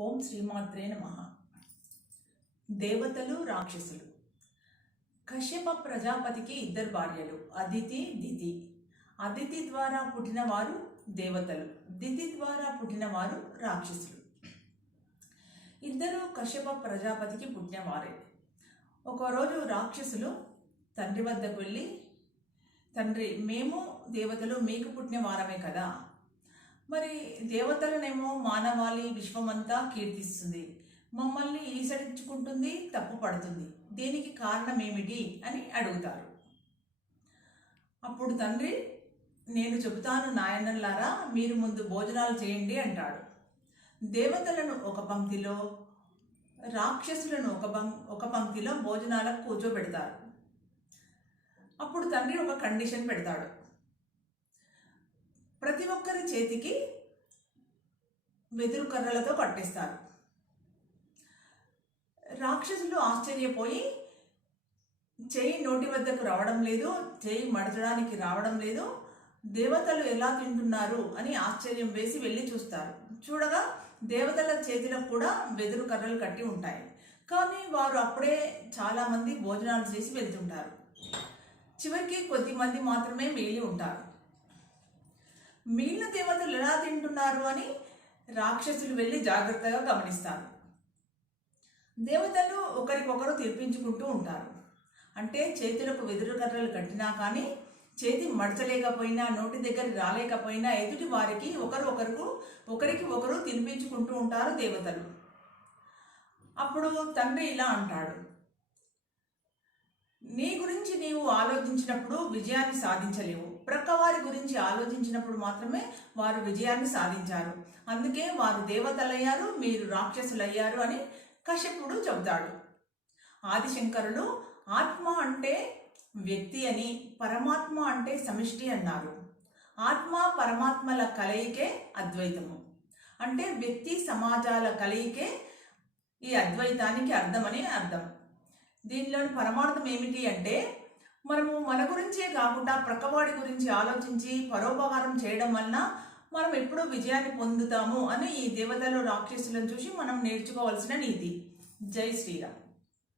ఓం శ్రీమాత్రే నమ. దేవతలు రాక్షసులు. కశ్యప ప్రజాపతికి ఇద్దరు భార్యలు అదితి దితి. అదితి ద్వారా పుట్టినవారు దేవతలు దితి ద్వారా పుట్టినవారు రాక్షసులు. ఇద్దరు కశ్యప ప్రజాపతికి పుట్టినవారే ఒకరోజు రాక్షసులు తండ్రి వద్దకు వెళ్ళి తండ్రి మేము దేవతలు మీకు పుట్టిన వారమే కదా. మరి దేవతలనేమో మానవాళి విశ్వమంతా కీర్తిస్తుంది. మమ్మల్ని ఈసడించుకుంటుంది తప్పు పడుతుంది. దీనికి కారణం ఏమిటి అని అడుగుతారు. అప్పుడు తండ్రి నేను చెబుతాను నాయనల్లారా మీరు ముందు భోజనాలు చేయండి అంటాడు. దేవతలను ఒక పంక్తిలో రాక్షసులను ఒక పం ఒక పంక్తిలో భోజనాలకు కూర్చోబెడతారు. అప్పుడు తండ్రి ఒక కండిషన్ పెడతాడు. ప్రతి ఒక్కరి చేతికి వెదురు కర్రలతో కట్టేస్తారు. రాక్షసులు ఆశ్చర్యపోయి చేయి నోటి వద్దకు రావడం లేదు చేయి మడచడానికి రావడం లేదు దేవతలు ఎలా తింటున్నారు అని ఆశ్చర్యం వేసి వెళ్ళి చూస్తారు. చూడగా దేవతల చేతిలో కూడా వెదురు కర్రలు కట్టి ఉంటాయి. కానీ వారు అప్పుడే చాలామంది భోజనాలు చేసి వెళ్తుంటారు. చివరికి కొద్దిమంది మాత్రమే మిగిలి ఉంటారు. మిగిలిన దేవతలు ఎలా తింటున్నారు అని రాక్షసులు వెళ్ళి జాగ్రత్తగా గమనిస్తారు. దేవతలు ఒకరికొకరు తీర్పించుకుంటూ ఉంటారు. అంటే చేతులకు వెదురు కర్రలు కట్టినా కానీ చేతి మడచలేకపోయినా నోటి దగ్గర రాలేకపోయినా ఎదుటి వారికి ఒకరు ఒకరుకు ఒకరికి ఒకరు తినిపించుకుంటూ ఉంటారు దేవతలు. అప్పుడు తండ్రి ఇలా అంటాడు నీ గురించి నీవు ఆలోచించినప్పుడు విజయాన్ని సాధించలేవు. ప్రక్కవారి గురించి ఆలోచించినప్పుడు మాత్రమే వారు విజయాన్ని సాధించారు. అందుకే వారు దేవతలయ్యారు మీరు రాక్షసులయ్యారు అని కశ్యపుడు చెబుతాడు. ఆదిశంకరులు ఆత్మ అంటే వ్యక్తి అని పరమాత్మ అంటే సమిష్టి అన్నారు. ఆత్మ పరమాత్మల కలయికే అద్వైతము. అంటే వ్యక్తి సమాజాల కలయికే ఈ అద్వైతానికి అర్థమని అర్థం. దీనిలోని పరమార్థం ఏమిటి అంటే మనము మన గురించే కాకుండా ప్రక్కవాడి గురించి ఆలోచించి పరోపకారం చేయడం వలన మనం ఎప్పుడూ విజయాన్ని పొందుతాము అని ఈ దేవతలు రాక్షసులను చూసి మనం నేర్చుకోవాల్సిన నీతి. జై శ్రీరామ్.